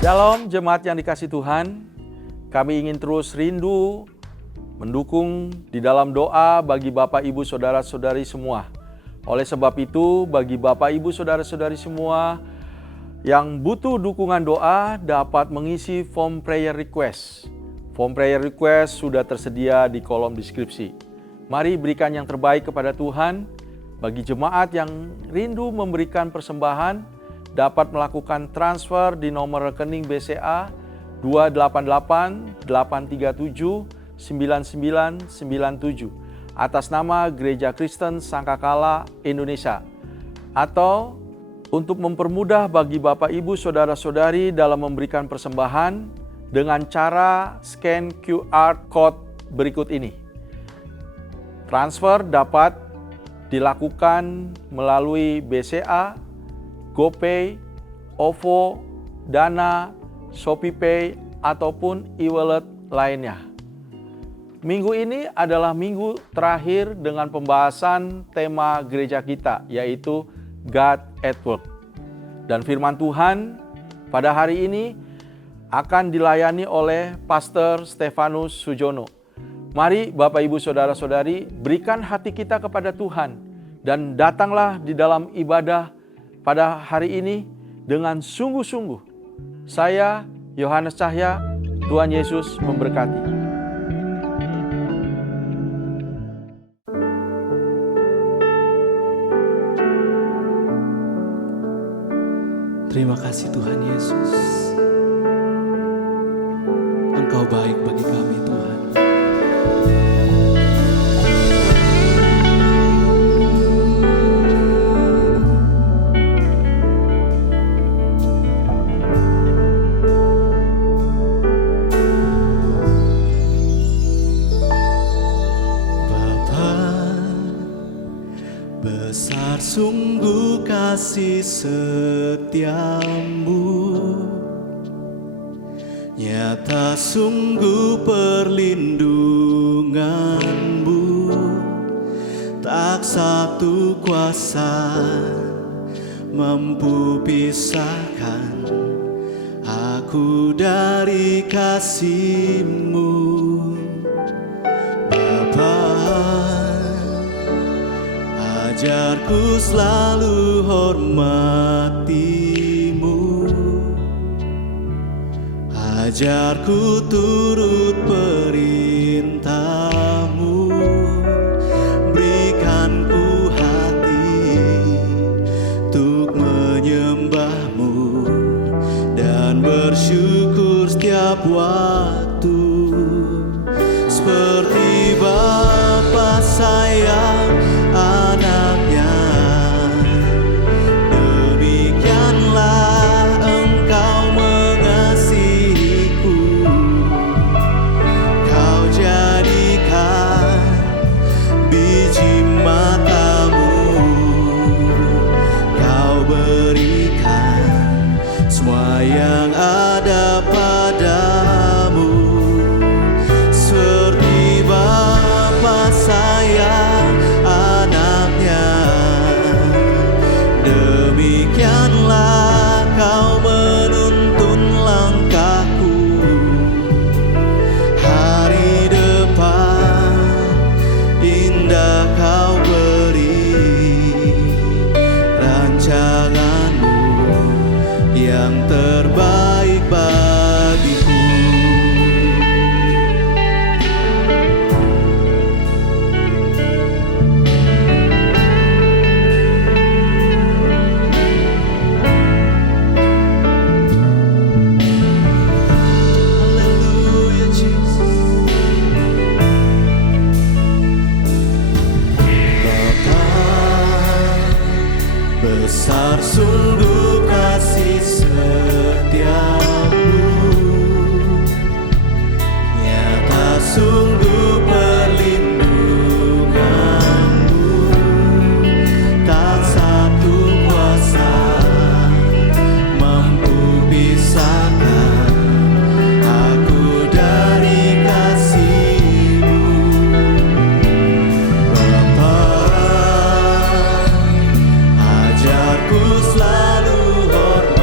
Shalom jemaat yang dikasihi Tuhan, kami ingin terus rindu mendukung di dalam doa bagi Bapak Ibu Saudara-saudari semua. Oleh sebab itu, bagi Bapak Ibu Saudara-saudari semua yang butuh dukungan doa dapat mengisi form prayer request. Form prayer request sudah tersedia di kolom deskripsi. Mari berikan yang terbaik kepada Tuhan. Bagi jemaat yang rindu memberikan persembahan, dapat melakukan transfer di nomor rekening BCA 288-837-9997 atas nama Gereja Kristen Sangkakala Indonesia. Atau untuk mempermudah bagi Bapak Ibu Saudara-saudari dalam memberikan persembahan dengan cara scan QR Code berikut ini. Transfer dapat dilakukan melalui BCA, GoPay, OVO, Dana, ShopeePay, ataupun e-wallet lainnya. Minggu ini adalah minggu terakhir dengan pembahasan tema gereja kita, yaitu God at Work. Dan firman Tuhan pada hari ini akan dilayani oleh Pastor Stefanus Sujono. Mari Bapak Ibu Saudara-saudari berikan hati kita kepada Tuhan dan datanglah di dalam ibadah pada hari ini dengan sungguh-sungguh. Saya Yohanes Cahya, Tuhan Yesus memberkati. Terima kasih Tuhan Yesus. Engkau baik bagi kami Tuhan. Sungguh kasih setiamu, nyata sungguh perlindunganmu, tak satu kuasa mampu pisahkan aku dari kasih-Mu. Ajarku selalu hormati-Mu, ajarku turut perintah-Mu, berikan ku hati untuk menyembah-Mu dan bersyukur setiap waktu. Seperti Bapa sayang anaknya, demikianlah Engkau mengasihiku. Kau jadikan biji mata-Mu, Kau berikan semua yang ada padamu. Seperti Bapa sayang anaknya, demikianlah Kau menuntun langkahku. Hari depan indah Kau beri, rancangan-Mu yang terbaik bagiku. Besar sungguh kasih setiamu, nyata sungguh perlindunganmu, tak satu kuasa mampu pisahkan aku dari kasih-Mu. Bapa, ajarku selalu hormati-Mu,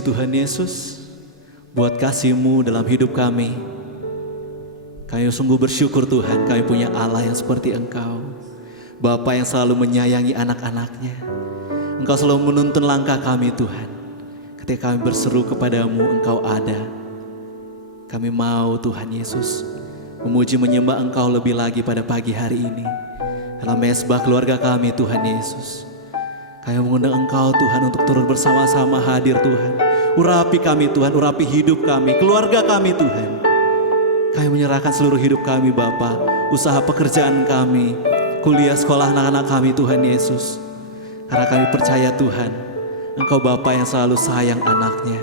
kasih Tuhan Yesus buat kasih-Mu dalam hidup kami. Kami sungguh bersyukur Tuhan, kami punya Allah yang seperti Engkau, Bapa yang selalu menyayangi anak-anaknya. Engkau selalu menuntun langkah kami Tuhan. Ketika kami berseru kepadamu, Engkau ada. Kami mau Tuhan Yesus memuji menyembah Engkau lebih lagi pada pagi hari ini. Dalam mesbah keluarga kami Tuhan Yesus, kami mengundang Engkau Tuhan untuk turut bersama-sama hadir Tuhan. Urapi kami Tuhan, urapi hidup kami, keluarga kami Tuhan. Kami menyerahkan seluruh hidup kami Bapa, usaha pekerjaan kami, kuliah sekolah anak-anak kami Tuhan Yesus. Karena kami percaya Tuhan, Engkau Bapa yang selalu sayang anaknya.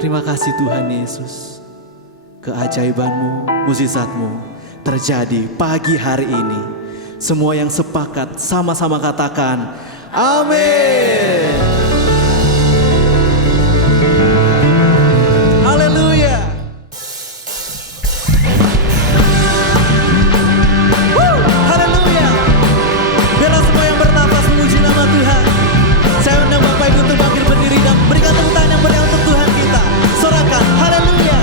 Terima kasih Tuhan Yesus. Keajaiban-Mu, mukjizat-Mu terjadi pagi hari ini. Semua yang sepakat sama-sama katakan amin. Haleluya. Haleluya. Biarlah semua yang bernapas memuji nama Tuhan. Saya undang Bapak Ibu untuk bangkit berdiri dan berikan tepuk tangan yang meriah untuk Tuhan kita. Sorakan haleluya.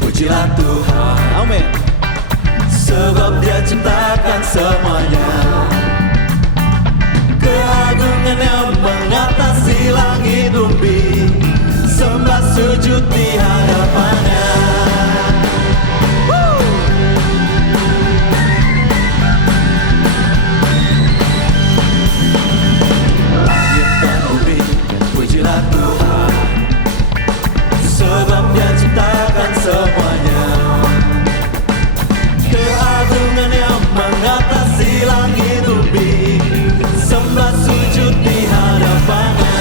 Pujilah Tuhan, amin. Sebab Dia ciptakan semuanya. Keagungan-Nya mengatasi langit bumi. Sembah sujud di hadapan-Nya. Langit dan bumi, pujilah Tuhan. Sebab Dia ciptakan semuanya. Keagungan-Nya mengatasi langit bumi. Sembah sujud di hadapan-Nya.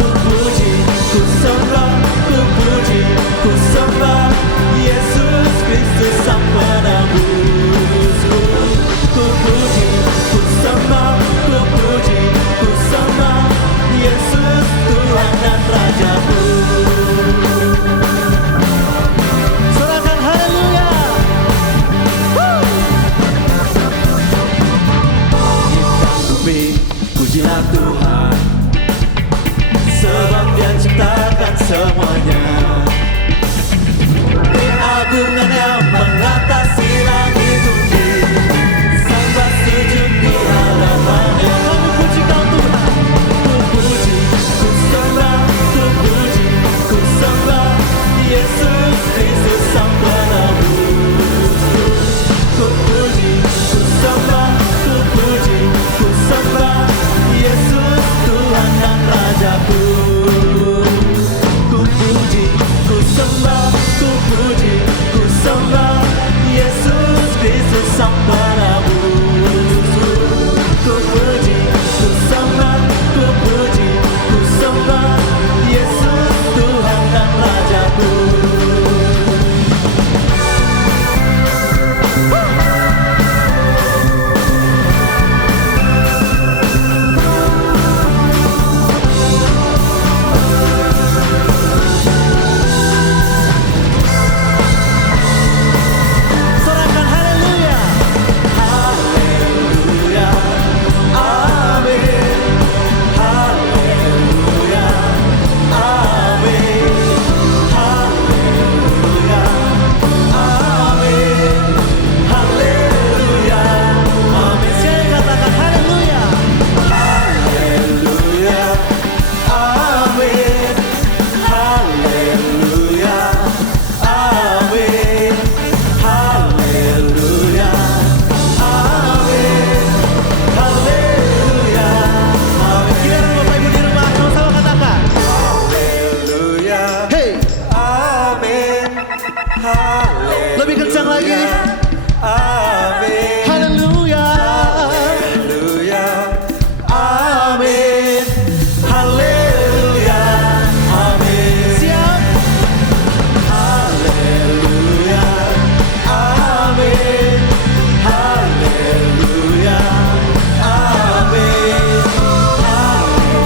Ku puji, ku sembah, ku puji, ku sembah Yesus Kristus Sang Penebusku. Ku puji, ku sembah, ku puji, ku sembah Yesus Tuhan dan Rajaku. Sorakan haleluya. Pujilah Tuhan, sebab Dia ciptakan semuanya. Keagungan-Nya mengatasi langit bumi. Sembah sujud di hadapan-Nya. Kami puji Kau Tuhan. Ku puji, ku sembah, ku puji, ku sembah Yesus Kristus Sang Penebusku. Ku puji, ku sembah, ku puji, ku sembah Yesus Tuhan dan Rajaku. Ku puji, ku sembah, ku puji, ku sembah Yesus Kristus Sang Penebusku. Ku puji, ku sembah, ku puji, ku sembah Yesus Tuhan dan Rajaku. Sorakan haleluya. Haleluya. Amin. Haleluya. Amin. Haleluya. Amin. Haleluya. Amin. Saya katakan haleluya. Haleluya. Amin. Haleluya. Amin. Haleluya. Amin. Haleluya. Amin. Giliran Bapak Ibu di rumah sama-sama katakan haleluya. Hey. Amin. Haleluya. Lebih kencang lagi. Amin. Haleluya. Haleluya. Amin. Haleluya. Amin. Siap. Haleluya. Amin. Haleluya. Amin. Haleluya.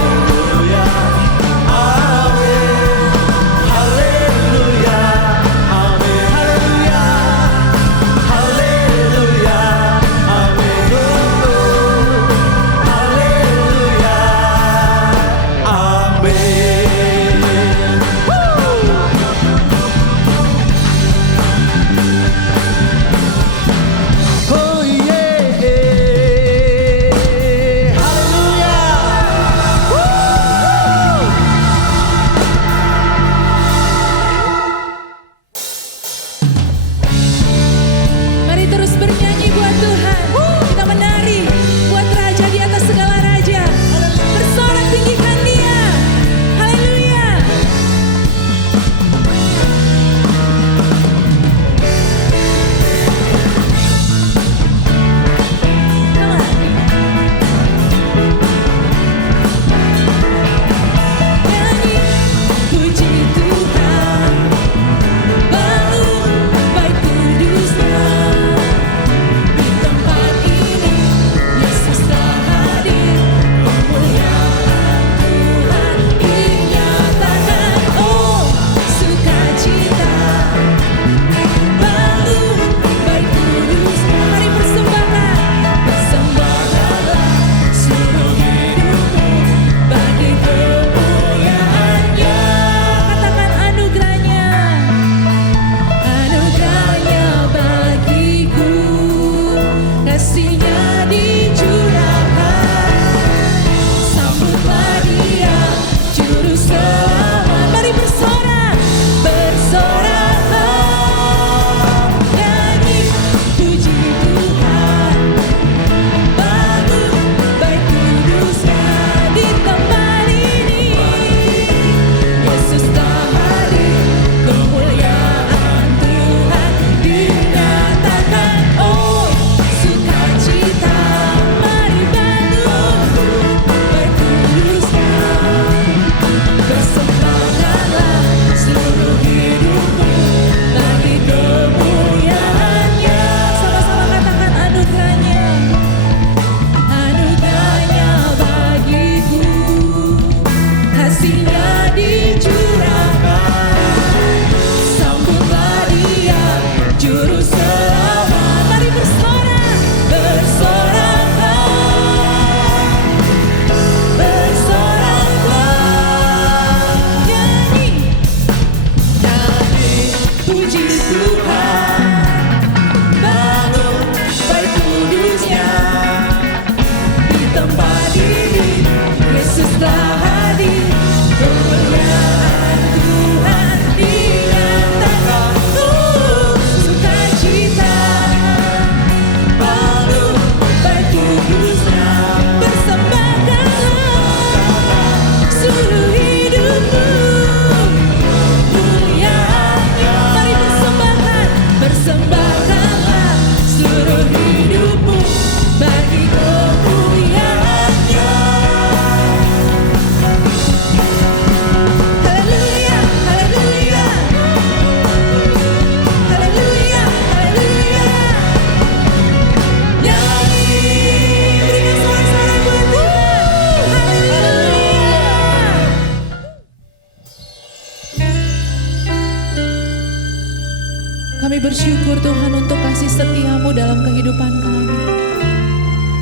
Kami bersyukur Tuhan untuk kasih setia-Mu dalam kehidupan kami.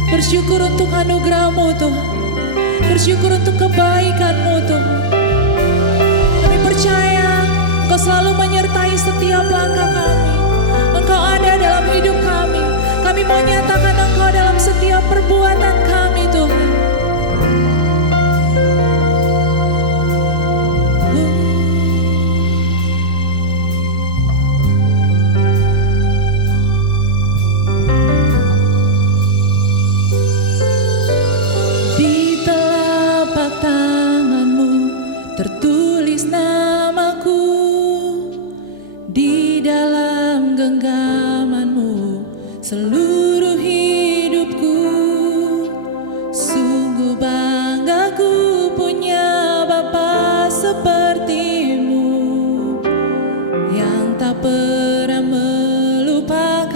Bersyukur untuk anugerah-Mu Tuhan. Bersyukur untuk kebaikan-Mu Tuhan. Kami percaya Engkau selalu menyertai setiap langkah kami. Engkau ada dalam hidup kami. Kami mau nyatakan Engkau dalam setiap perbuatan kami Tuhan. Di telapak tangan-Mu tertulis namaku, di dalam genggaman-Mu seluruh hidupku. Sungguh bangga ku punya Bapa seperti-Mu, yang tak pernah melupakanku.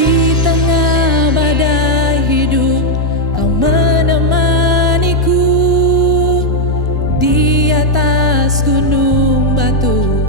Di tengah badai hidup Kau menemaniku, di atas gunung batu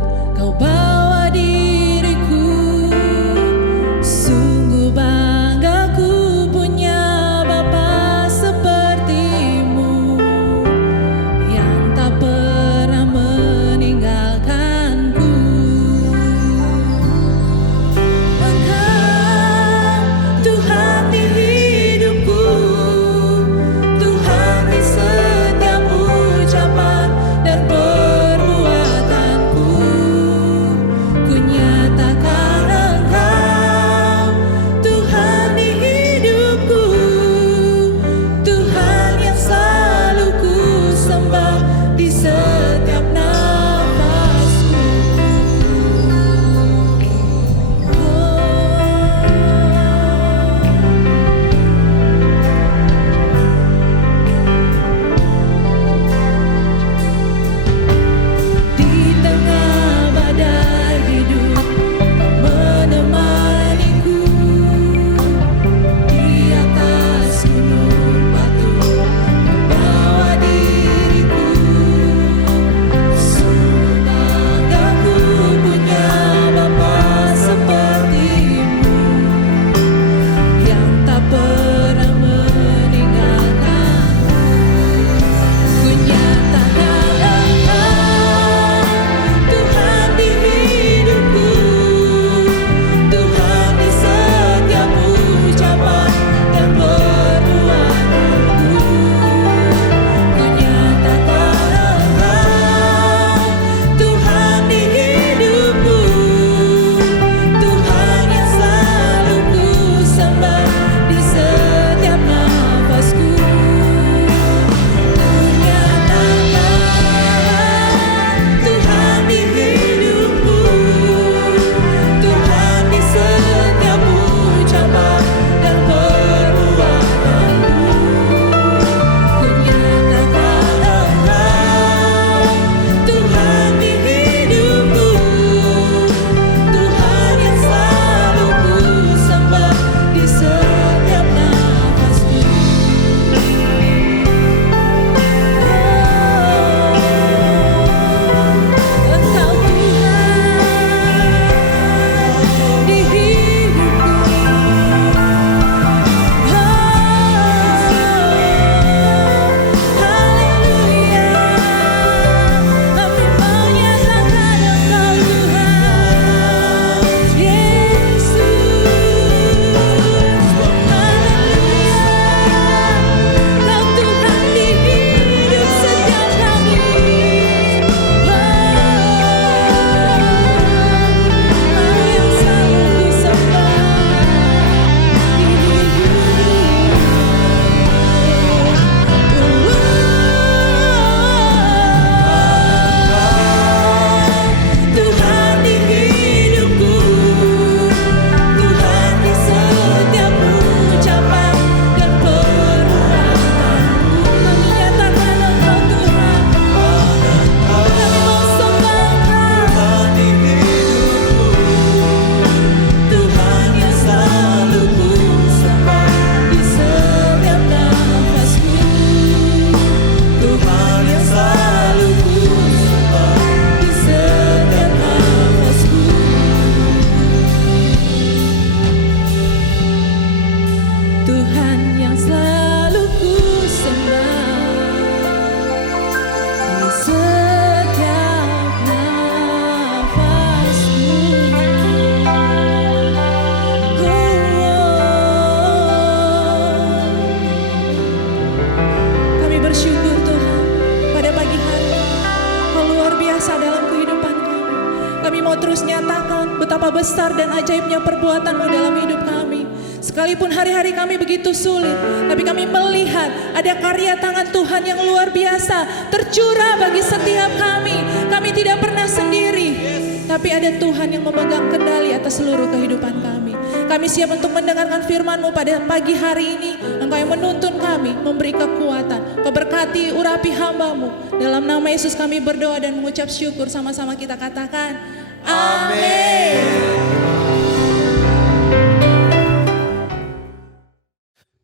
terus nyatakan betapa besar dan ajaibnya perbuatan-Mu dalam hidup kami. Sekalipun hari-hari kami begitu sulit, tapi kami melihat ada karya tangan Tuhan yang luar biasa tercurah bagi setiap kami. Kami tidak pernah sendiri, tapi ada Tuhan yang memegang kendali atas seluruh kehidupan kami. Kami siap untuk mendengarkan firman-Mu pada pagi hari ini. Engkau yang menuntun kami, memberi kekuatan. Kau berkati urapi hamba-Mu. Dalam nama Yesus kami berdoa dan mengucap syukur. Sama-sama kita katakan, amin.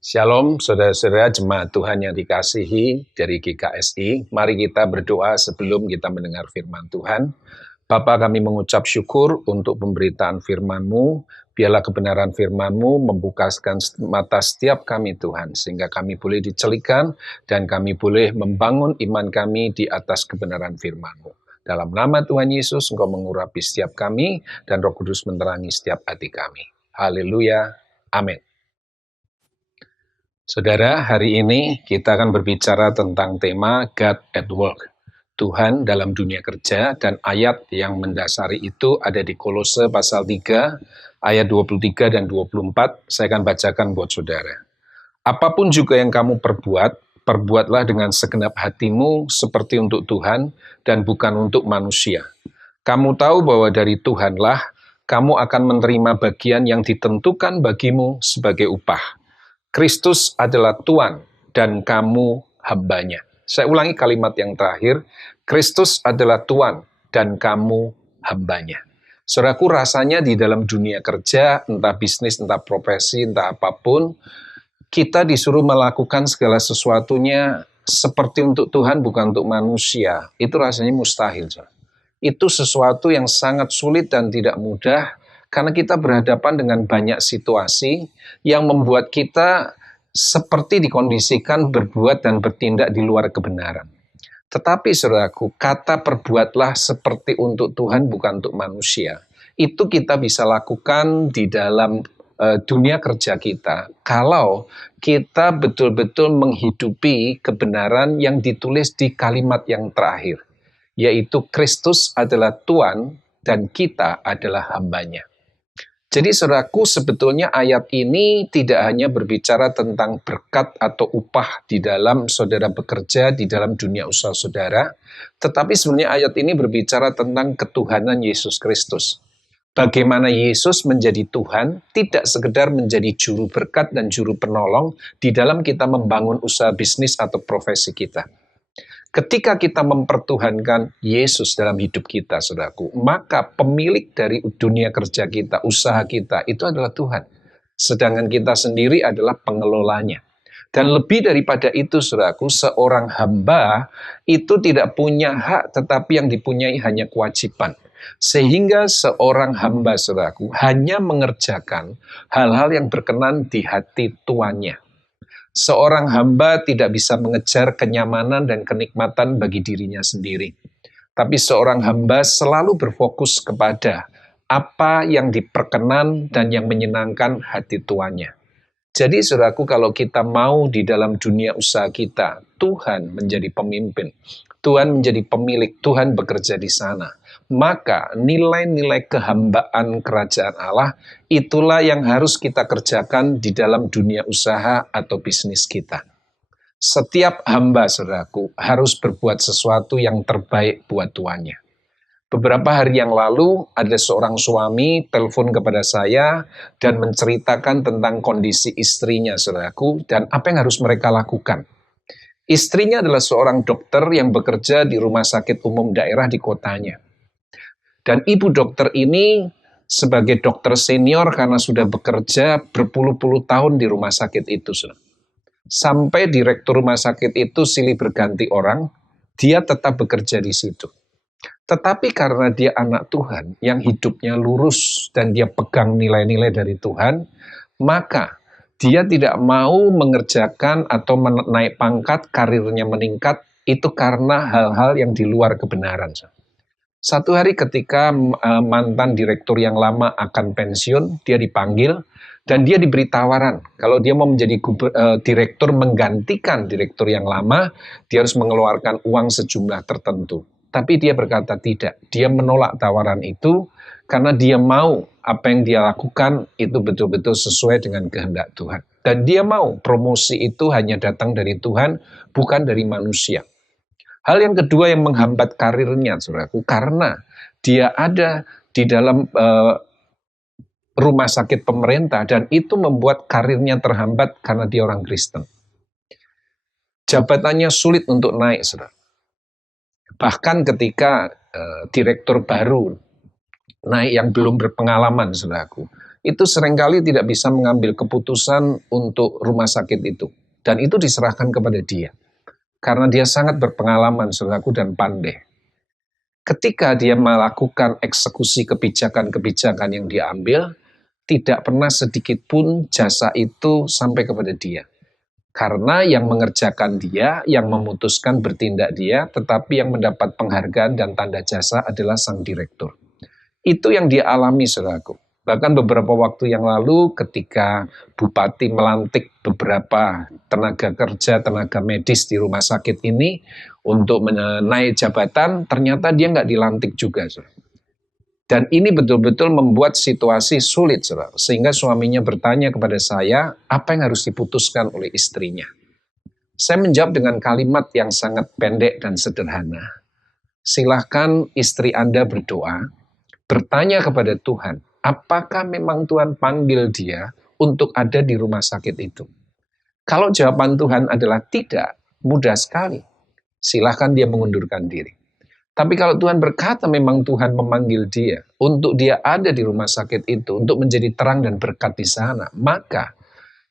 Shalom saudara-saudara jemaat Tuhan yang dikasihi dari GKSI. Mari kita berdoa sebelum kita mendengar firman Tuhan. Bapa, kami mengucap syukur untuk pemberitaan firman-Mu. Biarlah kebenaran firman-Mu membukakan mata setiap kami Tuhan. Sehingga kami boleh dicelikan dan kami boleh membangun iman kami di atas kebenaran firman-Mu. Dalam nama Tuhan Yesus, Engkau mengurapi setiap kami dan Roh Kudus menerangi setiap hati kami. Haleluya. Amin. Saudara, hari ini kita akan berbicara tentang tema God at Work, Tuhan dalam dunia kerja, dan ayat yang mendasari itu ada di Kolose pasal 3, ayat 23 dan 24, saya akan bacakan buat saudara. Apapun juga yang kamu perbuat, perbuatlah dengan segenap hatimu seperti untuk Tuhan dan bukan untuk manusia. Kamu tahu bahwa dari Tuhanlah kamu akan menerima bagian yang ditentukan bagimu sebagai upah. Kristus adalah Tuhan dan kamu hambanya. Saya ulangi kalimat yang terakhir, Kristus adalah Tuhan dan kamu hambanya. Saudaraku, rasanya di dalam dunia kerja, entah bisnis, entah profesi, entah apapun, kita disuruh melakukan segala sesuatunya seperti untuk Tuhan, bukan untuk manusia. Itu rasanya mustahil. Itu sesuatu yang sangat sulit dan tidak mudah, karena kita berhadapan dengan banyak situasi yang membuat kita seperti dikondisikan berbuat dan bertindak di luar kebenaran. Tetapi saudaraku, kata perbuatlah seperti untuk Tuhan bukan untuk manusia. Itu kita bisa lakukan di dalam dunia kerja kita. Kalau kita betul-betul menghidupi kebenaran yang ditulis di kalimat yang terakhir. Yaitu Kristus adalah Tuhan dan kita adalah hambanya. Jadi saudaraku, sebetulnya ayat ini tidak hanya berbicara tentang berkat atau upah di dalam saudara bekerja, di dalam dunia usaha saudara, tetapi sebenarnya ayat ini berbicara tentang ketuhanan Yesus Kristus. Bagaimana Yesus menjadi Tuhan, tidak sekedar menjadi juru berkat dan juru penolong di dalam kita membangun usaha bisnis atau profesi kita. Ketika kita mempertuhankan Yesus dalam hidup kita, saudaraku, maka pemilik dari dunia kerja kita, usaha kita, itu adalah Tuhan. Sedangkan kita sendiri adalah pengelolanya. Dan lebih daripada itu, saudaraku, seorang hamba itu tidak punya hak, tetapi yang dipunyai hanya kewajiban. Sehingga seorang hamba, saudaraku, hanya mengerjakan hal-hal yang berkenan di hati tuannya. Seorang hamba tidak bisa mengejar kenyamanan dan kenikmatan bagi dirinya sendiri. Tapi seorang hamba selalu berfokus kepada apa yang diperkenan dan yang menyenangkan hati tuannya. Jadi saudaraku, kalau kita mau di dalam dunia usaha kita, Tuhan menjadi pemimpin, Tuhan menjadi pemilik, Tuhan bekerja di sana. Maka nilai-nilai kehambaan kerajaan Allah itulah yang harus kita kerjakan di dalam dunia usaha atau bisnis kita. Setiap hamba, saudaraku, harus berbuat sesuatu yang terbaik buat tuannya. Beberapa hari yang lalu ada seorang suami telepon kepada saya dan menceritakan tentang kondisi istrinya, saudaraku, dan apa yang harus mereka lakukan. Istrinya adalah seorang dokter yang bekerja di rumah sakit umum daerah di kotanya. Dan ibu dokter ini sebagai dokter senior karena sudah bekerja berpuluh-puluh tahun di rumah sakit itu. Sampai direktur rumah sakit itu silih berganti orang, dia tetap bekerja di situ. Tetapi karena dia anak Tuhan yang hidupnya lurus dan dia pegang nilai-nilai dari Tuhan, maka dia tidak mau mengerjakan atau menaik pangkat, karirnya meningkat, itu karena hal-hal yang di luar kebenaran. Satu hari ketika mantan direktur yang lama akan pensiun, dia dipanggil dan dia diberi tawaran. Kalau dia mau menjadi direktur menggantikan direktur yang lama, dia harus mengeluarkan uang sejumlah tertentu. Tapi dia berkata tidak. Dia menolak tawaran itu karena dia mau apa yang dia lakukan itu betul-betul sesuai dengan kehendak Tuhan. Dan dia mau promosi itu hanya datang dari Tuhan, bukan dari manusia. Hal yang kedua yang menghambat karirnya, saudaraku, karena dia ada di dalam rumah sakit pemerintah dan itu membuat karirnya terhambat karena dia orang Kristen. Jabatannya sulit untuk naik, saudara. Bahkan ketika direktur baru naik yang belum berpengalaman, saudaraku, itu seringkali tidak bisa mengambil keputusan untuk rumah sakit itu. Dan itu diserahkan kepada dia. Karena dia sangat berpengalaman, saudaraku, dan pandai. Ketika dia melakukan eksekusi kebijakan-kebijakan yang dia ambil, tidak pernah sedikit pun jasa itu sampai kepada dia. Karena yang mengerjakan dia, yang memutuskan bertindak dia, tetapi yang mendapat penghargaan dan tanda jasa adalah sang direktur. Itu yang dia alami, saudaraku. Bahkan beberapa waktu yang lalu ketika bupati melantik beberapa tenaga kerja, tenaga medis di rumah sakit ini untuk menaik jabatan, ternyata dia nggak dilantik juga, saudara. Dan ini betul-betul membuat situasi sulit, saudara. Sehingga suaminya bertanya kepada saya, apa yang harus diputuskan oleh istrinya? Saya menjawab dengan kalimat yang sangat pendek dan sederhana. Silahkan istri Anda berdoa, bertanya kepada Tuhan, apakah memang Tuhan panggil dia untuk ada di rumah sakit itu? Kalau jawaban Tuhan adalah tidak, mudah sekali. Silahkan dia mengundurkan diri. Tapi kalau Tuhan berkata memang Tuhan memanggil dia untuk dia ada di rumah sakit itu, untuk menjadi terang dan berkat di sana, maka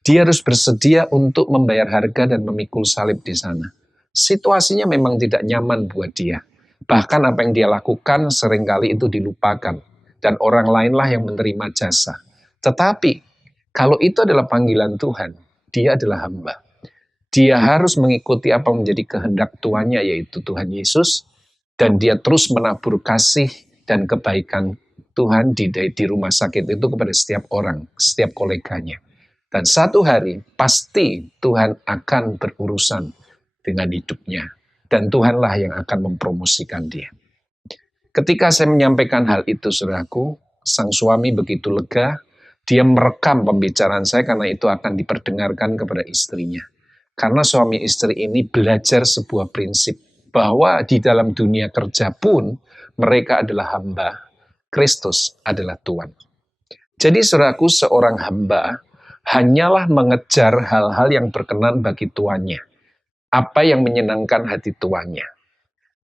dia harus bersedia untuk membayar harga dan memikul salib di sana. Situasinya memang tidak nyaman buat dia. Bahkan apa yang dia lakukan seringkali itu dilupakan. Dan orang lainlah yang menerima jasa. Tetapi, kalau itu adalah panggilan Tuhan, dia adalah hamba. Dia harus mengikuti apa menjadi kehendak tuannya, yaitu Tuhan Yesus, dan dia terus menabur kasih dan kebaikan Tuhan di rumah sakit itu kepada setiap orang, setiap koleganya. Dan satu hari, pasti Tuhan akan berurusan dengan hidupnya. Dan Tuhanlah yang akan mempromosikan dia. Ketika saya menyampaikan hal itu, saudaraku, sang suami begitu lega, dia merekam pembicaraan saya karena itu akan diperdengarkan kepada istrinya. Karena suami istri ini belajar sebuah prinsip bahwa di dalam dunia kerja pun mereka adalah hamba, Kristus adalah Tuhan. Jadi saudaraku, seorang hamba hanyalah mengejar hal-hal yang berkenan bagi tuannya. Apa yang menyenangkan hati tuannya.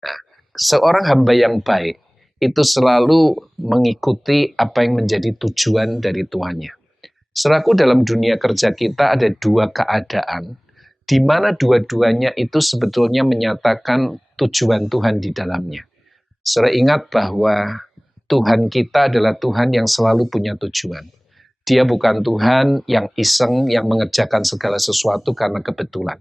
Nah, seorang hamba yang baik itu selalu mengikuti apa yang menjadi tujuan dari tuannya. Saudaraku, dalam dunia kerja kita ada dua keadaan, di mana dua-duanya itu sebetulnya menyatakan tujuan Tuhan di dalamnya. Saudara ingat bahwa Tuhan kita adalah Tuhan yang selalu punya tujuan. Dia bukan Tuhan yang iseng, yang mengerjakan segala sesuatu karena kebetulan.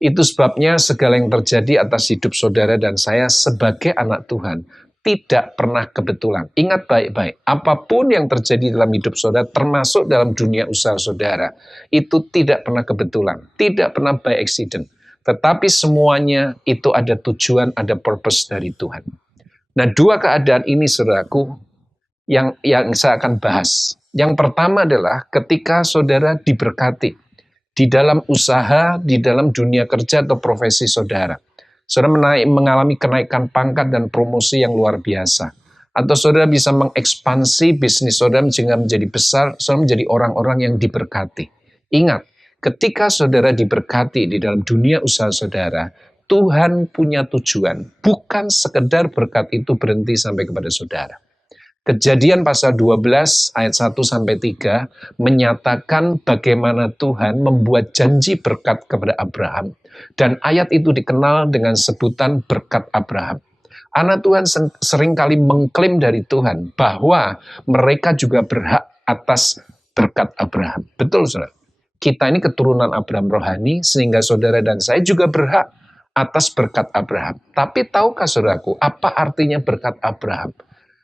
Itu sebabnya segala yang terjadi atas hidup saudara dan saya sebagai anak Tuhan tidak pernah kebetulan. Ingat baik-baik, apapun yang terjadi dalam hidup saudara, termasuk dalam dunia usaha saudara, itu tidak pernah kebetulan, tidak pernah by accident. Tetapi semuanya itu ada tujuan, ada purpose dari Tuhan. Nah, dua keadaan ini, saudaraku, yang saya akan bahas. Yang pertama adalah ketika saudara diberkati di dalam usaha, di dalam dunia kerja atau profesi saudara. Saudara mengalami kenaikan pangkat dan promosi yang luar biasa. Atau saudara bisa mengekspansi bisnis saudara sehingga menjadi besar, saudara menjadi orang-orang yang diberkati. Ingat, ketika saudara diberkati di dalam dunia usaha saudara, Tuhan punya tujuan. Bukan sekedar berkat itu berhenti sampai kepada saudara. Kejadian pasal 12 ayat 1-3 menyatakan bagaimana Tuhan membuat janji berkat kepada Abraham. Dan ayat itu dikenal dengan sebutan berkat Abraham. Anak Tuhan seringkali mengklaim dari Tuhan bahwa mereka juga berhak atas berkat Abraham. Betul, saudara? Kita ini keturunan Abraham rohani, sehingga saudara dan saya juga berhak atas berkat Abraham. Tapi tahukah saudaraku, apa artinya berkat Abraham?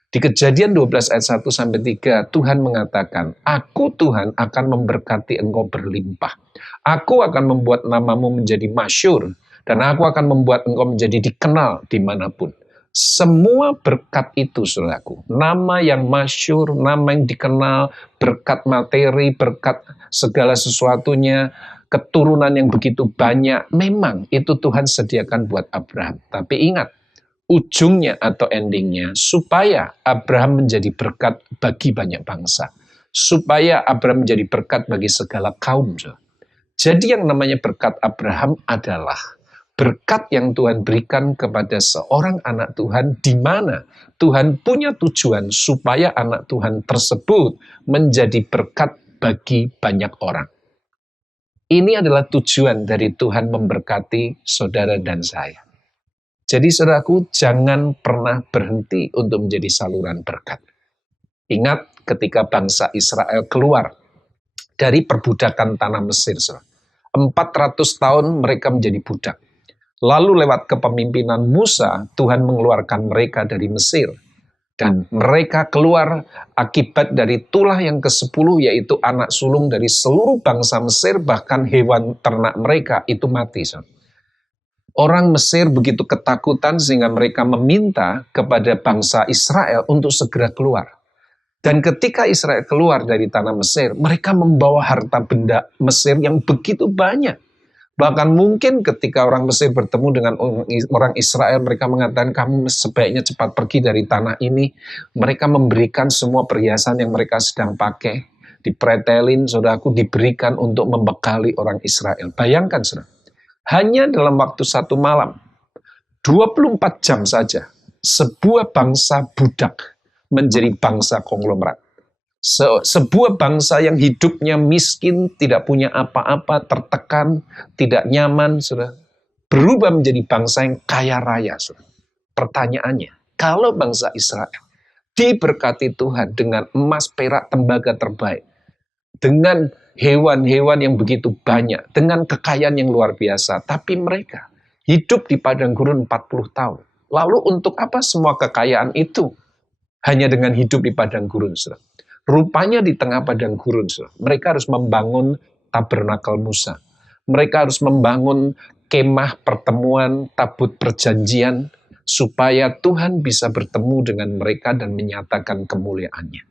Di Kejadian 12 ayat 1-3, Tuhan mengatakan, Aku Tuhan akan memberkati engkau berlimpah. Aku akan membuat namamu menjadi masyhur, dan aku akan membuat engkau menjadi dikenal dimanapun. Semua berkat itu, saudaraku, nama yang masyhur, nama yang dikenal, berkat materi, berkat segala sesuatunya, keturunan yang begitu banyak, memang itu Tuhan sediakan buat Abraham. Tapi ingat, ujungnya atau endingnya, supaya Abraham menjadi berkat bagi banyak bangsa. Supaya Abraham menjadi berkat bagi segala kaum. Jadi yang namanya berkat Abraham adalah berkat yang Tuhan berikan kepada seorang anak Tuhan, di mana Tuhan punya tujuan supaya anak Tuhan tersebut menjadi berkat bagi banyak orang. Ini adalah tujuan dari Tuhan memberkati saudara dan saya. Jadi saudaraku, jangan pernah berhenti untuk menjadi saluran berkat. Ingat ketika bangsa Israel keluar dari perbudakan tanah Mesir, 400 tahun mereka menjadi budak. Lalu lewat kepemimpinan Musa, Tuhan mengeluarkan mereka dari Mesir. Dan mereka keluar akibat dari tulah yang ke-10, yaitu anak sulung dari seluruh bangsa Mesir, bahkan hewan ternak mereka itu mati. Orang Mesir begitu ketakutan sehingga mereka meminta kepada bangsa Israel untuk segera keluar. Dan ketika Israel keluar dari tanah Mesir, mereka membawa harta benda Mesir yang begitu banyak. Bahkan mungkin ketika orang Mesir bertemu dengan orang Israel, mereka mengatakan, kamu sebaiknya cepat pergi dari tanah ini. Mereka memberikan semua perhiasan yang mereka sedang pakai, dipretelin, saudaraku, diberikan untuk membekali orang Israel. Bayangkan, saudara, hanya dalam waktu 1 malam, 24 jam saja, sebuah bangsa budak menjadi bangsa konglomerat. Sebuah bangsa yang hidupnya miskin, tidak punya apa-apa, tertekan, tidak nyaman, sudah berubah menjadi bangsa yang kaya raya. Sudah. Pertanyaannya, kalau bangsa Israel diberkati Tuhan dengan emas, perak, tembaga terbaik, dengan hewan-hewan yang begitu banyak, dengan kekayaan yang luar biasa, tapi mereka hidup di padang gurun 40 tahun. Lalu untuk apa semua kekayaan itu? Hanya dengan hidup di padang gurun, saudara. Rupanya di tengah padang gurun, mereka harus membangun tabernakel Musa. Mereka harus membangun kemah pertemuan, tabut perjanjian, supaya Tuhan bisa bertemu dengan mereka dan menyatakan kemuliaannya.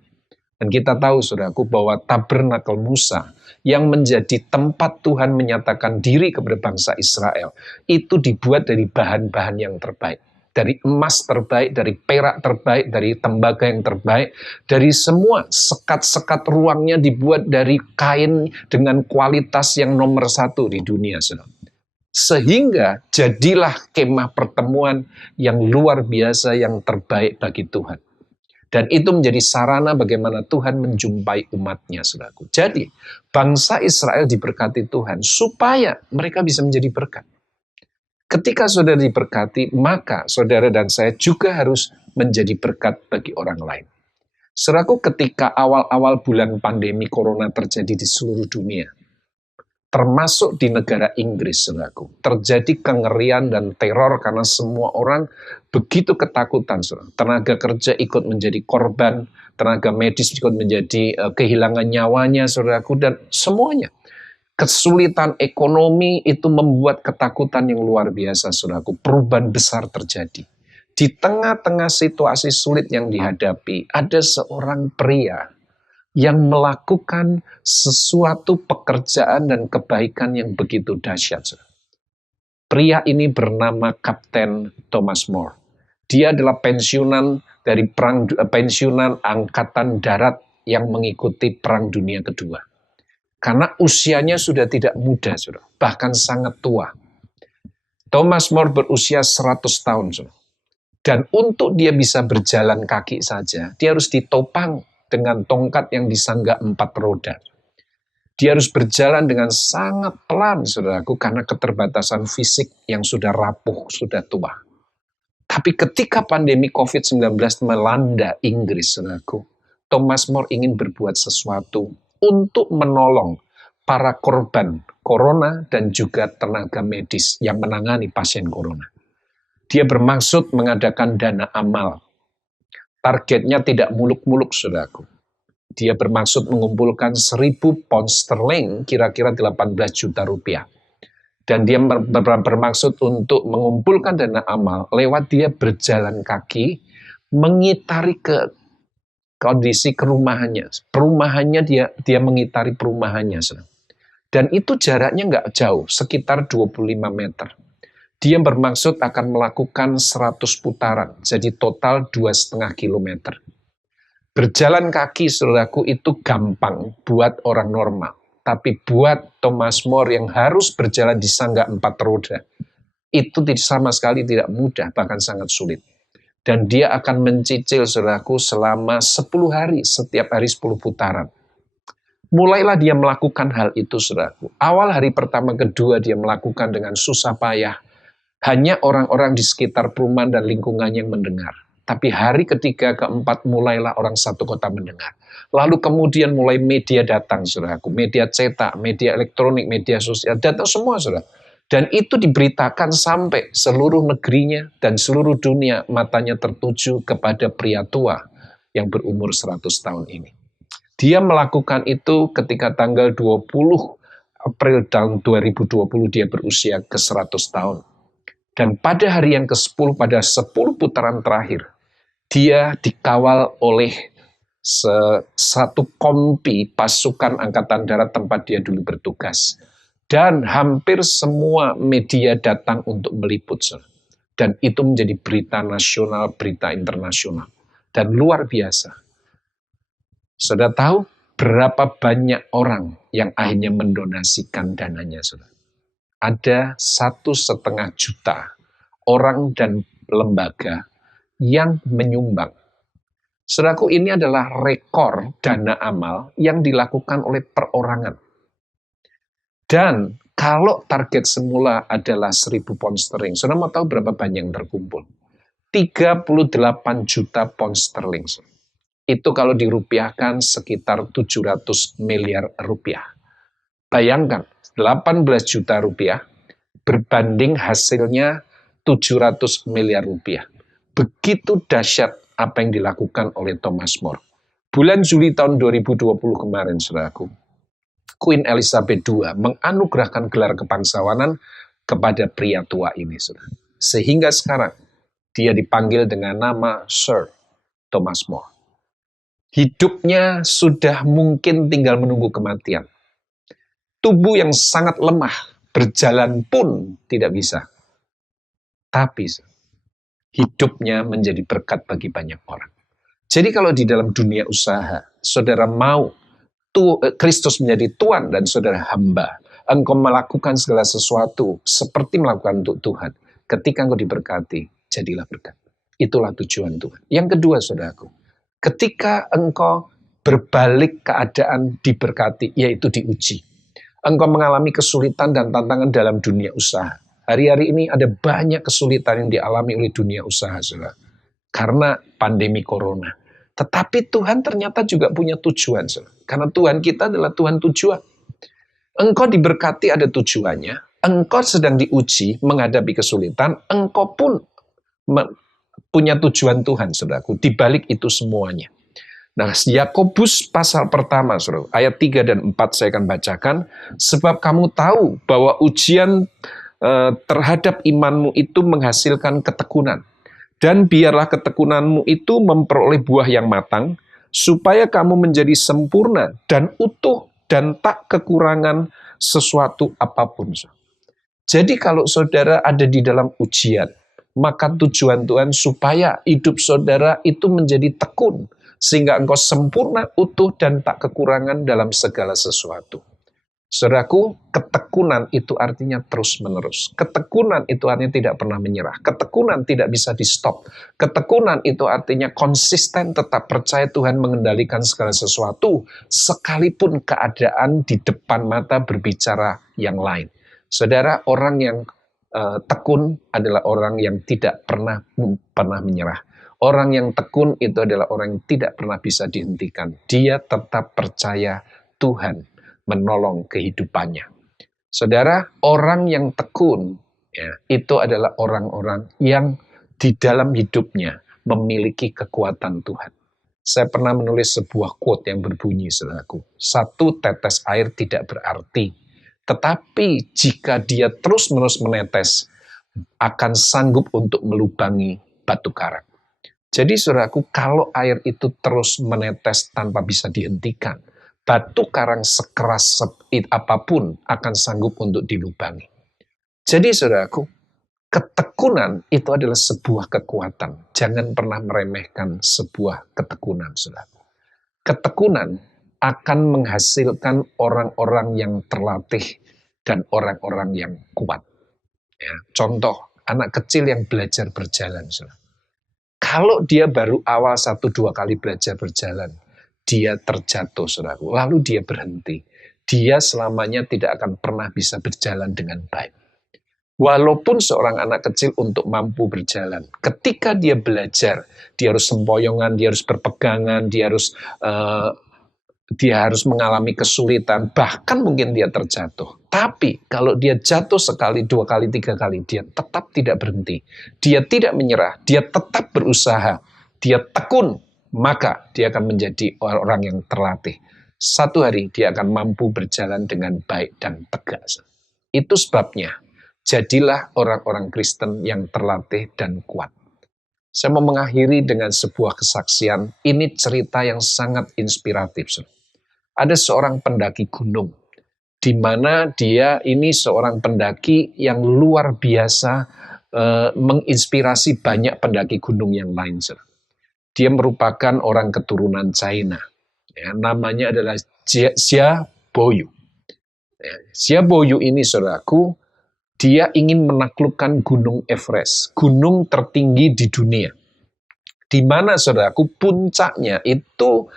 Dan kita tahu, saudaraku, bahwa tabernakel Musa yang menjadi tempat Tuhan menyatakan diri kepada bangsa Israel, itu dibuat dari bahan-bahan yang terbaik. Dari emas terbaik, dari perak terbaik, dari tembaga yang terbaik, dari semua sekat-sekat ruangnya dibuat dari kain dengan kualitas yang nomor 1 di dunia. Sehingga jadilah kemah pertemuan yang luar biasa, yang terbaik bagi Tuhan. Dan itu menjadi sarana bagaimana Tuhan menjumpai umatnya, saudaraku. Jadi, bangsa Israel diberkati Tuhan supaya mereka bisa menjadi berkat. Ketika saudara diberkati, maka saudara dan saya juga harus menjadi berkat bagi orang lain. Saudaraku, ketika awal-awal bulan pandemi corona terjadi di seluruh dunia, termasuk di negara Inggris, saudaraku, terjadi kengerian dan teror karena semua orang begitu ketakutan. Saudara. Tenaga kerja ikut menjadi korban, tenaga medis ikut menjadi kehilangan nyawanya, saudaraku, dan semuanya. Kesulitan ekonomi itu membuat ketakutan yang luar biasa, saudaraku. Perubahan besar terjadi. Di tengah-tengah situasi sulit yang dihadapi, ada seorang pria yang melakukan sesuatu pekerjaan dan kebaikan yang begitu dahsyat. Pria ini bernama Kapten Thomas More. Dia adalah pensiunan dari pensiunan angkatan darat yang mengikuti Perang Dunia Kedua. Karena usianya sudah tidak muda, saudara, bahkan sangat tua. Thomas More berusia 100 tahun, saudara. Dan untuk dia bisa berjalan kaki saja, dia harus ditopang dengan tongkat yang disangga 4 roda. Dia harus berjalan dengan sangat pelan, saudaraku, karena keterbatasan fisik yang sudah rapuh, sudah tua. Tapi ketika pandemi COVID-19 melanda Inggris, saudaraku, Thomas More ingin berbuat sesuatu untuk menolong para korban corona dan juga tenaga medis yang menangani pasien corona. Dia bermaksud mengadakan dana amal. Targetnya tidak muluk-muluk, saudaraku. Dia bermaksud mengumpulkan 1.000 pound sterling, kira-kira 18 juta rupiah. Dan dia bermaksud untuk mengumpulkan dana amal lewat dia berjalan kaki mengitari ke kondisi kerumahannya. Perumahannya dia mengitari perumahannya. Dan itu jaraknya nggak jauh, sekitar 25 meter. Dia bermaksud akan melakukan 100 putaran, jadi total 2,5 kilometer. Berjalan kaki, saudaraku, itu gampang buat orang normal. Tapi buat Thomas More yang harus berjalan di sangga 4 roda, itu sama sekali tidak mudah, bahkan sangat sulit. Dan dia akan mencicil, saudaraku, selama 10 hari, setiap hari 10 putaran. Mulailah dia melakukan hal itu, saudaraku. Awal hari pertama, kedua dia melakukan dengan susah payah. Hanya orang-orang di sekitar perumahan dan lingkungannya yang mendengar. Tapi hari ketiga, keempat, mulailah orang satu kota mendengar. Lalu kemudian mulai media datang, saudaraku. Media cetak, media elektronik, media sosial, datang semua, saudara. Dan itu diberitakan sampai seluruh negerinya dan seluruh dunia matanya tertuju kepada pria tua yang berumur 100 tahun ini. Dia melakukan itu ketika tanggal 20 April tahun 2020 dia berusia ke 100 tahun. Dan pada hari yang ke-10, pada 10 putaran terakhir, dia dikawal oleh satu kompi pasukan Angkatan Darat tempat dia dulu bertugas. Dan hampir semua media datang untuk meliput. Dan itu menjadi berita nasional, berita internasional. Dan luar biasa. Saudara tahu berapa banyak orang yang akhirnya mendonasikan dananya, saudara? Ada 1,5 juta orang dan lembaga yang menyumbang. Saudaraku, ini adalah rekor dana amal yang dilakukan oleh perorangan. Dan kalau target semula adalah 1.000 pound sterling, saudara mau tahu berapa banyak yang terkumpul? 38 juta pound sterling. Itu kalau dirupiahkan sekitar 700 miliar rupiah. Bayangkan, 18 juta rupiah berbanding hasilnya 700 miliar rupiah. Begitu dahsyat apa yang dilakukan oleh Thomas More. Bulan Juli tahun 2020 kemarin, saudaraku, Queen Elizabeth II menganugerahkan gelar kebangsawanan kepada pria tua ini, saudara. Sehingga sekarang dia dipanggil dengan nama Sir Thomas More. Hidupnya sudah mungkin tinggal menunggu kematian. Tubuh yang sangat lemah, berjalan pun tidak bisa. Tapi hidupnya menjadi berkat bagi banyak orang. Jadi kalau di dalam dunia usaha, saudara mau Kristus menjadi Tuhan dan saudara hamba, engkau melakukan segala sesuatu seperti melakukan untuk Tuhan. Ketika engkau diberkati, jadilah berkat. Itulah tujuan Tuhan. Yang kedua, saudaraku, ketika engkau berbalik keadaan diberkati, yaitu diuji. Engkau mengalami kesulitan dan tantangan dalam dunia usaha. Hari-hari ini ada banyak kesulitan yang dialami oleh dunia usaha, saudara. Karena pandemi corona. Tetapi Tuhan ternyata juga punya tujuan, saudara. Karena Tuhan kita adalah Tuhan tujuan. Engkau diberkati ada tujuannya. Engkau sedang diuji menghadapi kesulitan. Engkau pun punya tujuan Tuhan, saudaraku. Di balik itu semuanya. Nah, Yakobus pasal pertama, saudara, ayat 3 dan 4 saya akan bacakan. Sebab kamu tahu bahwa ujian terhadap imanmu itu menghasilkan ketekunan. Dan biarlah ketekunanmu itu memperoleh buah yang matang, supaya kamu menjadi sempurna dan utuh dan tak kekurangan sesuatu apapun. Jadi kalau saudara ada di dalam ujian, maka tujuan Tuhan supaya hidup saudara itu menjadi tekun, sehingga engkau sempurna, utuh, dan tak kekurangan dalam segala sesuatu. Saudaraku, ketekunan itu artinya terus-menerus. Ketekunan itu artinya tidak pernah menyerah. Ketekunan tidak bisa di-stop. Ketekunan itu artinya konsisten, tetap percaya Tuhan mengendalikan segala sesuatu, sekalipun keadaan di depan mata berbicara yang lain. Saudara, orang yang tekun adalah orang yang tidak pernah menyerah. Orang yang tekun itu adalah orang yang tidak pernah bisa dihentikan. Dia tetap percaya Tuhan menolong kehidupannya. Saudara, orang yang tekun ya, itu adalah orang-orang yang di dalam hidupnya memiliki kekuatan Tuhan. Saya pernah menulis sebuah quote yang berbunyi, saudaraku, 1 tetes air tidak berarti Tetapi jika dia terus-menerus menetes, akan sanggup untuk melubangi batu karang. Jadi saudaraku, kalau air itu terus menetes tanpa bisa dihentikan, batu karang sekeras apapun akan sanggup untuk dilubangi. Jadi saudaraku, ketekunan itu adalah sebuah kekuatan. Jangan pernah meremehkan sebuah ketekunan, saudaraku. Ketekunan akan menghasilkan orang-orang yang terlatih dan orang-orang yang kuat. Ya, contoh, anak kecil yang belajar berjalan, saudara. Kalau dia baru awal 1-2 kali belajar berjalan, dia terjatuh, saudaraku, lalu dia berhenti. Dia selamanya tidak akan pernah bisa berjalan dengan baik. Walaupun seorang anak kecil untuk mampu berjalan, ketika dia belajar, dia harus sempoyongan, dia harus berpegangan, dia harus mengalami kesulitan, bahkan mungkin dia terjatuh. Tapi kalau dia jatuh sekali, 2 kali, 3 kali, dia tetap tidak berhenti. Dia tidak menyerah, dia tetap berusaha, dia tekun, maka dia akan menjadi orang yang terlatih. Satu hari dia akan mampu berjalan dengan baik dan tegak. Itu sebabnya, jadilah orang-orang Kristen yang terlatih dan kuat. Saya mau mengakhiri dengan sebuah kesaksian. Ini cerita yang sangat inspiratif. Ada seorang pendaki gunung, di mana dia ini seorang pendaki yang luar biasa menginspirasi banyak pendaki gunung yang lain. Dia merupakan orang keturunan China. Ya, namanya adalah Xia Boyu. Ya, Xia Boyu ini, saudaraku, dia ingin menaklukkan Gunung Everest, gunung tertinggi di dunia. Di mana, saudaraku, puncaknya itu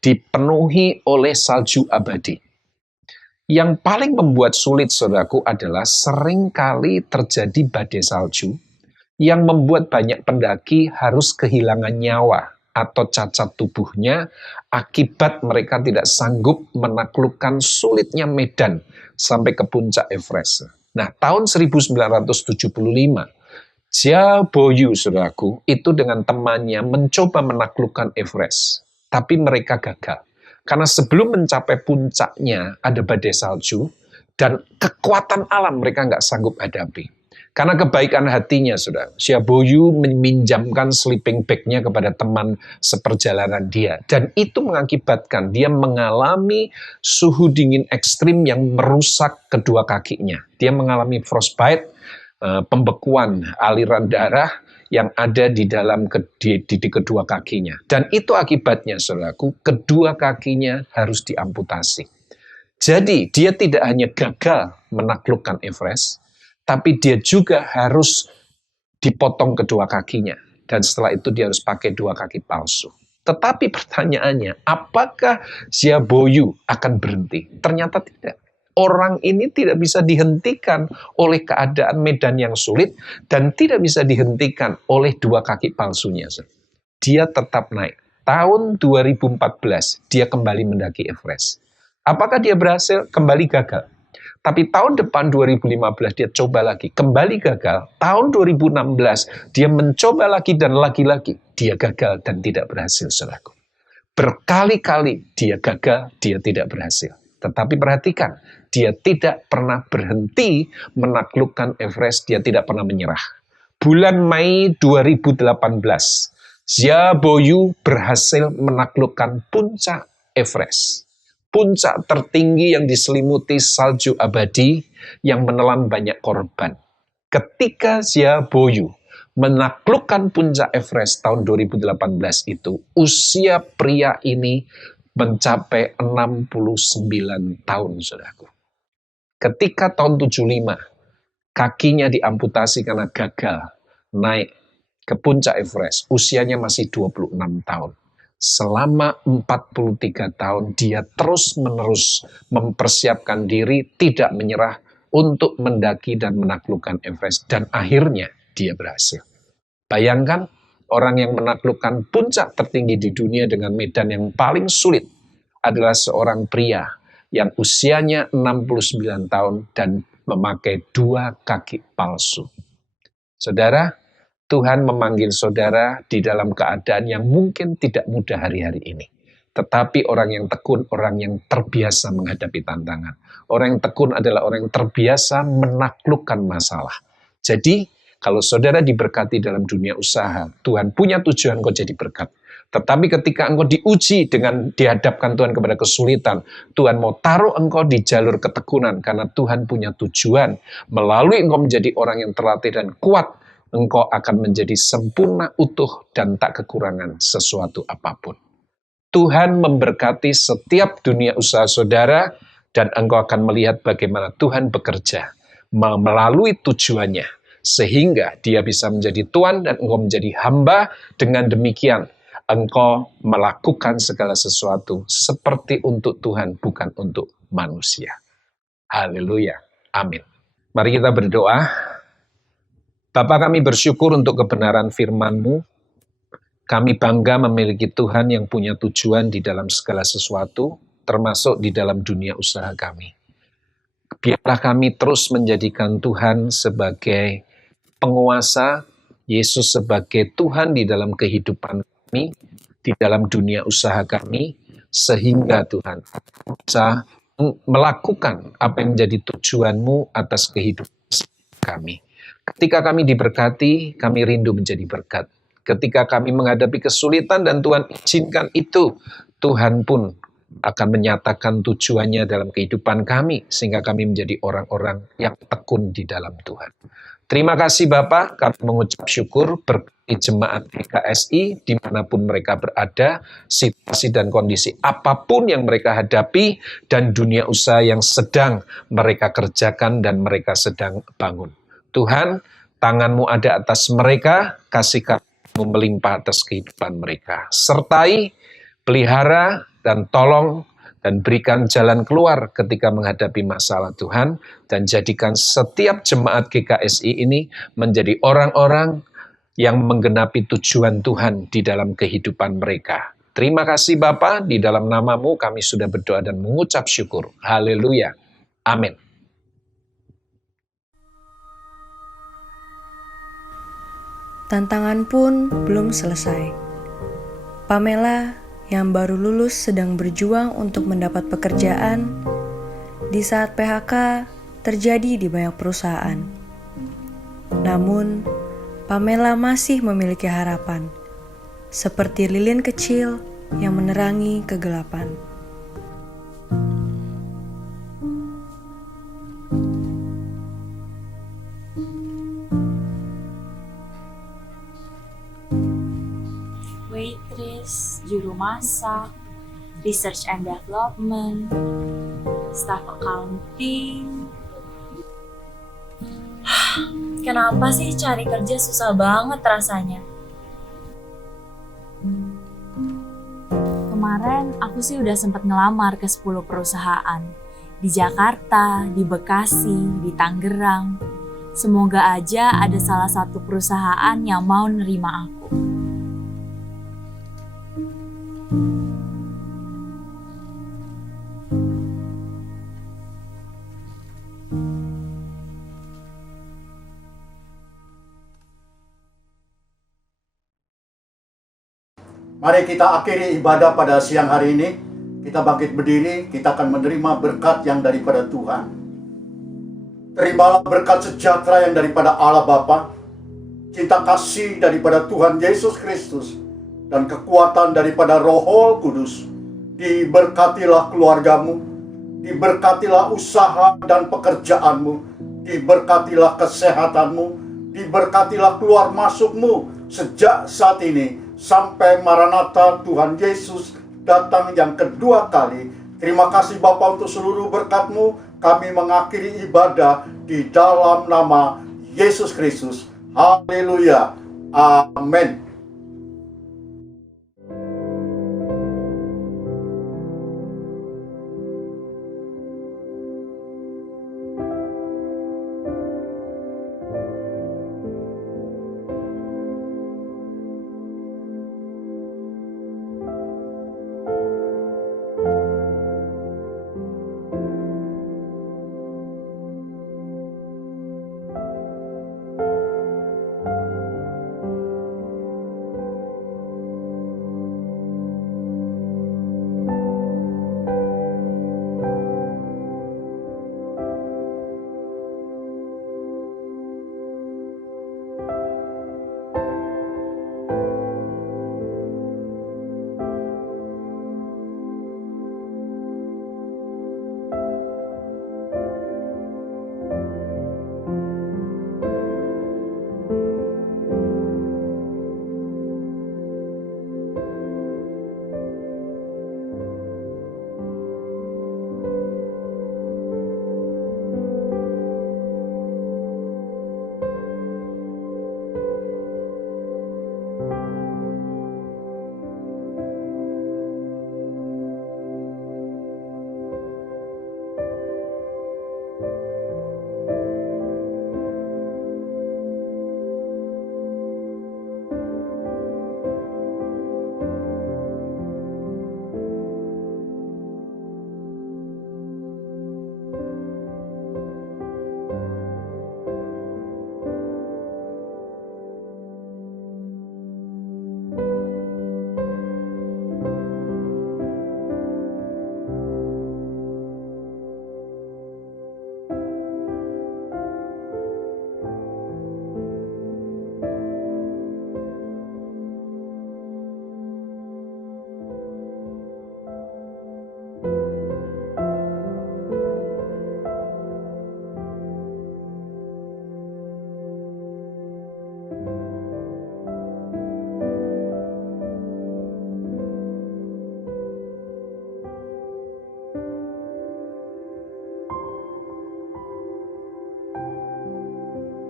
dipenuhi oleh salju abadi. Yang paling membuat sulit, saudaraku, adalah seringkali terjadi badai salju yang membuat banyak pendaki harus kehilangan nyawa atau cacat tubuhnya akibat mereka tidak sanggup menaklukkan sulitnya medan sampai ke puncak Everest. Nah, tahun 1975, Xia Boyu, saudaraku, itu dengan temannya mencoba menaklukkan Everest. Tapi mereka gagal. Karena sebelum mencapai puncaknya ada badai salju, dan kekuatan alam mereka nggak sanggup hadapi. Karena kebaikan hatinya, saudara, Xia Boyu meminjamkan sleeping bag-nya kepada teman seperjalanan dia. Dan itu mengakibatkan dia mengalami suhu dingin ekstrim yang merusak kedua kakinya. Dia mengalami frostbite, pembekuan aliran darah yang ada di dalam di kedua kakinya. Dan itu akibatnya, saudaraku, kedua kakinya harus diamputasi. Jadi, dia tidak hanya gagal menaklukkan Everest, tapi dia juga harus dipotong kedua kakinya. Dan setelah itu dia harus pakai 2 kaki palsu. Tetapi pertanyaannya, apakah Xia Boyu akan berhenti? Ternyata tidak. Orang ini tidak bisa dihentikan oleh keadaan medan yang sulit dan tidak bisa dihentikan oleh 2 kaki palsunya. Dia tetap naik. Tahun 2014, dia kembali mendaki Everest. Apakah dia berhasil? Kembali gagal. Tapi tahun depan 2015 dia coba lagi, kembali gagal. Tahun 2016 dia mencoba lagi dan lagi-lagi. Dia gagal dan tidak berhasil, saudaraku. Berkali-kali dia gagal, dia tidak berhasil. Tetapi perhatikan, dia tidak pernah berhenti menaklukkan Everest, dia tidak pernah menyerah. Bulan Mei 2018, Xia Boyu berhasil menaklukkan puncak Everest. Puncak tertinggi yang diselimuti salju abadi yang menelan banyak korban. Ketika Xia Boyu menaklukkan puncak Everest tahun 2018 itu, usia pria ini mencapai 69 tahun, saudaraku. Ketika tahun 75, kakinya diamputasi karena gagal naik ke puncak Everest, usianya masih 26 tahun. Selama 43 tahun, dia terus-menerus mempersiapkan diri, tidak menyerah untuk mendaki dan menaklukkan Everest. Dan akhirnya, dia berhasil. Bayangkan, orang yang menaklukkan puncak tertinggi di dunia dengan medan yang paling sulit adalah seorang pria yang usianya 69 tahun dan memakai 2 kaki palsu. Saudara, Tuhan memanggil saudara di dalam keadaan yang mungkin tidak mudah hari-hari ini. Tetapi orang yang tekun, orang yang terbiasa menghadapi tantangan. Orang yang tekun adalah orang yang terbiasa menaklukkan masalah. Jadi, kalau saudara diberkati dalam dunia usaha, Tuhan punya tujuan kau jadi berkat. Tetapi ketika engkau diuji dengan dihadapkan Tuhan kepada kesulitan, Tuhan mau taruh engkau di jalur ketekunan karena Tuhan punya tujuan. Melalui engkau menjadi orang yang terlatih dan kuat, engkau akan menjadi sempurna, utuh, dan tak kekurangan sesuatu apapun. Tuhan memberkati setiap dunia usaha saudara, dan engkau akan melihat bagaimana Tuhan bekerja melalui tujuannya, sehingga dia bisa menjadi tuan dan engkau menjadi hamba. Dengan demikian, engkau melakukan segala sesuatu seperti untuk Tuhan, bukan untuk manusia. Haleluya. Amin. Mari kita berdoa. Bapa, kami bersyukur untuk kebenaran firman-Mu. Kami bangga memiliki Tuhan yang punya tujuan di dalam segala sesuatu, termasuk di dalam dunia usaha kami. Biarlah kami terus menjadikan Tuhan sebagai penguasa, Yesus sebagai Tuhan di dalam kehidupan kami, di dalam dunia usaha kami, sehingga Tuhan bisa melakukan apa yang menjadi tujuan-Mu atas kehidupan kami. Ketika kami diberkati, kami rindu menjadi berkat. Ketika kami menghadapi kesulitan dan Tuhan izinkan itu, Tuhan pun akan menyatakan tujuannya dalam kehidupan kami, sehingga kami menjadi orang-orang yang tekun di dalam Tuhan. Terima kasih Bapak, kami mengucap syukur berkati jemaat GKSI dimanapun mereka berada, situasi dan kondisi apapun yang mereka hadapi, dan dunia usaha yang sedang mereka kerjakan dan mereka sedang bangun. Tuhan, tangan-Mu ada atas mereka, kasih karunia-Mu melimpah atas kehidupan mereka. Sertai, pelihara, dan tolong, dan berikan jalan keluar ketika menghadapi masalah Tuhan, dan jadikan setiap jemaat GKSI ini menjadi orang-orang yang menggenapi tujuan Tuhan di dalam kehidupan mereka. Terima kasih Bapa, di dalam nama-Mu kami sudah berdoa dan mengucap syukur. Haleluya. Amin. Tantangan pun belum selesai. Pamela yang baru lulus sedang berjuang untuk mendapat pekerjaan di saat PHK terjadi di banyak perusahaan. Namun, Pamela masih memiliki harapan, seperti lilin kecil yang menerangi kegelapan. Waitress, juru masak, research and development, staff accounting. Kenapa sih cari kerja susah banget rasanya? Kemarin aku sih udah sempat ngelamar ke 10 perusahaan. Di Jakarta, di Bekasi, di Tangerang. Semoga aja ada salah satu perusahaan yang mau nerima aku. Mari kita akhiri ibadah pada siang hari ini. Kita bangkit berdiri, kita akan menerima berkat yang daripada Tuhan. Terimalah berkat sejahtera yang daripada Allah Bapa, cinta kasih daripada Tuhan Yesus Kristus, dan kekuatan daripada Roh Kudus. Diberkatilah keluargamu, diberkatilah usaha dan pekerjaanmu, diberkatilah kesehatanmu, diberkatilah keluar masukmu sejak saat ini sampai Maranatha Tuhan Yesus datang yang kedua kali. Terima kasih Bapa untuk seluruh berkat-Mu. Kami mengakhiri ibadah di dalam nama Yesus Kristus. Haleluya. Amin.